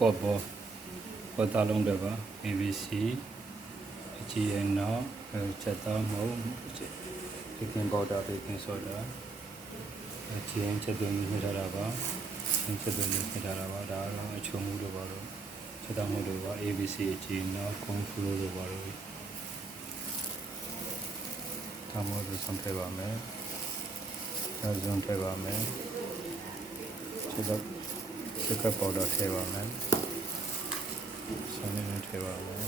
ပေါ့ပေါ့ပေါ်သားလုံးတွေပါ ABC အကြီးအနောက်ချက်သားမဟုတ်ဒီကင်ပေါ်တာဒီကင်ဆိုဒါအချင်းချက်သွင်းနေကြတာပါချင်းချက်သွင်းနေကြတာပါဒါတော့အချုံမှုတွေပါတော့ချက်သားမှုတွေပါ ABC အကြီးအနောက်ကွန်ဖလိုတွေပါတော့ဒါမှမဟုတ်ဆုံးဖြတ်ပါမယ်ဒါဆုံးဖြတ်ပါမယ်ချက်တော့ ချက်ကပေါ်တာထည့်ပါမယ်ဆန်းနေနေထည့်ပါမယ်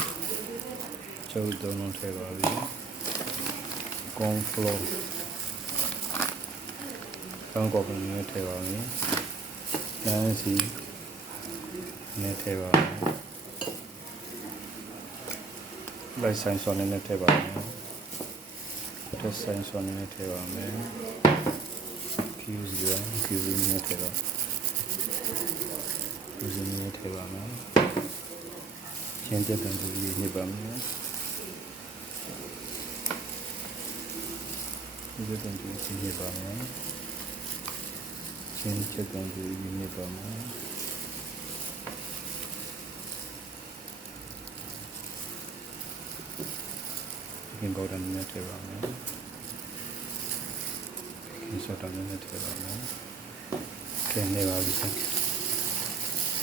ကျုပ်သုံးလုံးထည့်ပါပြီကွန်ဖလိုတောင်းကော်ပီနဲ့ထည့်ပါမယ်နန်းစီနဲ့ထည့်ပါမယ်လိုက်ဆိုင်စွန်နဲ့ထည့်ပါမယ်တက်ဆိုင်စွန်နဲ့ထည့်ပါမယ် Qs ရ Qs နဲ့ထည့်ပါ ဦးဇင်းနဲ့ထည့်ပါမယ်။ချင်းတက်တဲ့ဒီနေ့နေပါမယ်။ဒီတက်တဲ့ဒီနေ့ပါမယ်။ချင်းတက်တဲ့ဒီနေ့ပါမယ်။ဒီဘော်ဒန်နဲ့ထည့်ပါမယ်။ဒီစောတာနဲ့ထည့်ပါမယ်။ကျန်နေပါပြီ။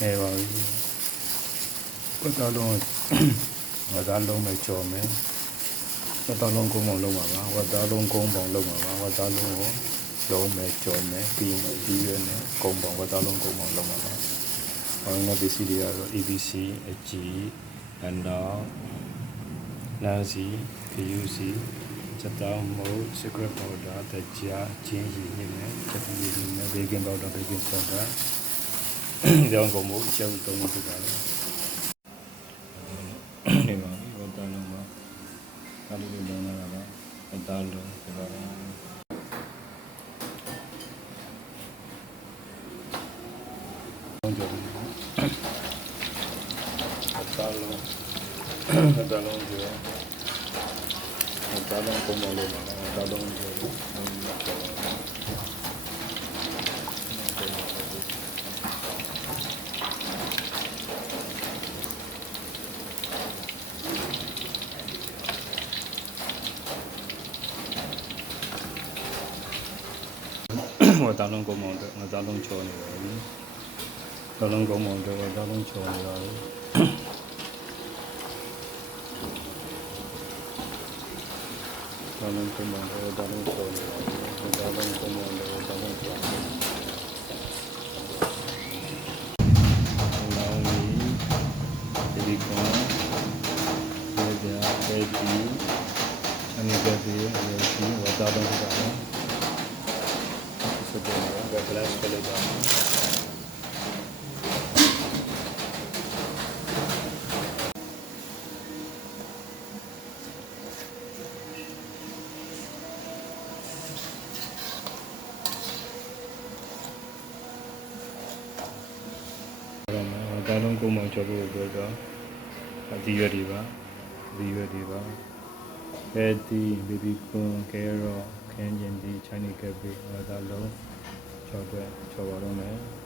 နေပါပြီ။ကိုတော်လုံးဝသားလုံးပဲကြော်မယ်။ကိုတော်လုံးကုန်းပေါင်းလုံးပါပါ။ဝသားလုံးကုန်းပေါင်းလုံးပါပါ။ဝသားလုံးကိုလုံးပဲကြော်မယ်။ပြီးရင်ဒီရွယ်နဲ့ကုန်းပေါင်းဝသားလုံးကုန်းပေါင်းလုံးပါပါ။ဟောင်းတဲ့ပစ္စည်းတွေကတော့ ABC အကြီးအနောက်နန်းစီ KUC ချက်တောင်းမို့ secret powder တကြားချင်းရည်နေမယ်ချက်ပြီးရည်နေ baking powder baking soda ကြောင်းကုန်မှုအချက်သုံးခု ပါလေနေပါပြီဝတ်တလုံးပါကာလူလုံးလာတာပါဝတ်တလုံးဒီပါလေဘုံကြော်ပြီဝတ်တလုံးဝတ်တလုံးကြော်ဝတ်တလုံးကုန်မလို့ပါဝတ်တလုံး ကြော်ဝတ်တလုံးကုန်မတော့ဝတ်တလုံးချော်နေပါပြီတလုံးကုန်မတော့ဝတ်တလုံးချော်နေပါပြီတလုံးကုန်မတော့ဝတ်တလုံးချော်နေပါပြီဝတ်တလုံးကုန်မတော့ဝတ်တလုံးချော်နေပါပြီလောင်းကြီးဒီကွန်ဒီကြပဲဒီအနေကတည်းကရရှိဝတ်တလုံး ကလည်း se tiene que glass que le damos. Rồi, ta luôn cũng mong cho bố bố đó. Đi về đi ba. Đi về đi ba. Betty, baby con, Carol, ခင်းကျင်ဒီ Chinese cafe ဟောတာလုံး6အတွက်6ပါတော့မယ်ထည့်လိုက်ပါဘူးဒီကွန်းလေးကိုထည့်လိုက်ပါဘူးဆင်း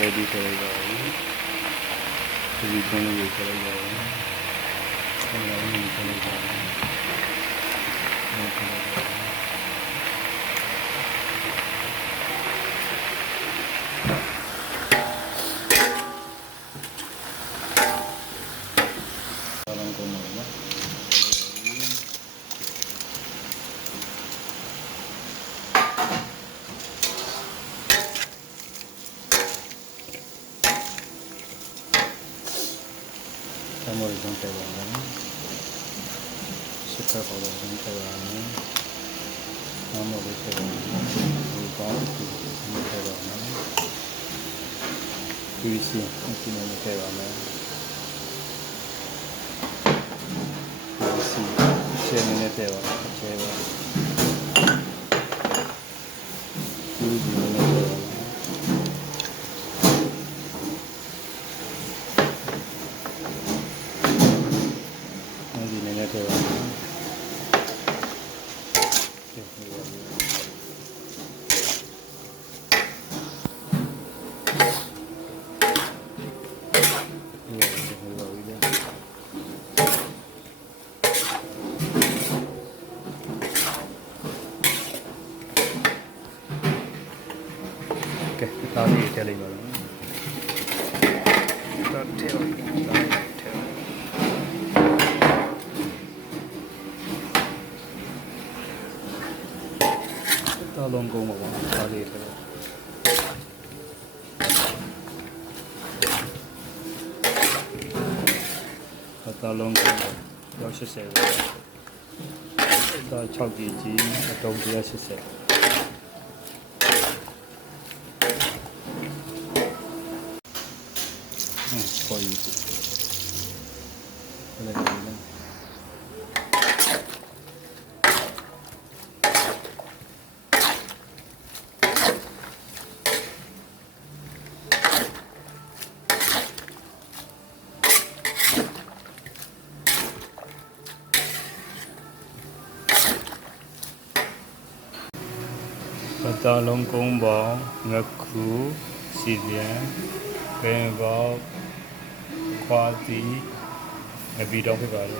ရဲလေးကိုထည့်လိုက်ပါဘူး ဆမ်မော်ရုံးထည့်ပါမယ်ရှစ်ဖက်ပေါ်တော့ရုံးထည့်ပါမယ်နောက်မော်လေး သားလေးထည့်လိုက်ပါတော့ဒါထည့်ပါထည့်ပါသားလုံးကုန်ပါဘောသားလေးထည့်ပါသားလုံးက180ပဲဒါ6ကြည်ကြီးအတုံး180 for you. Patalong Kumbang Ngaku Silian Bengkok ပြန်ဘယ်ပေါခွာတီငပီတော့ဖြစ်ပါလေ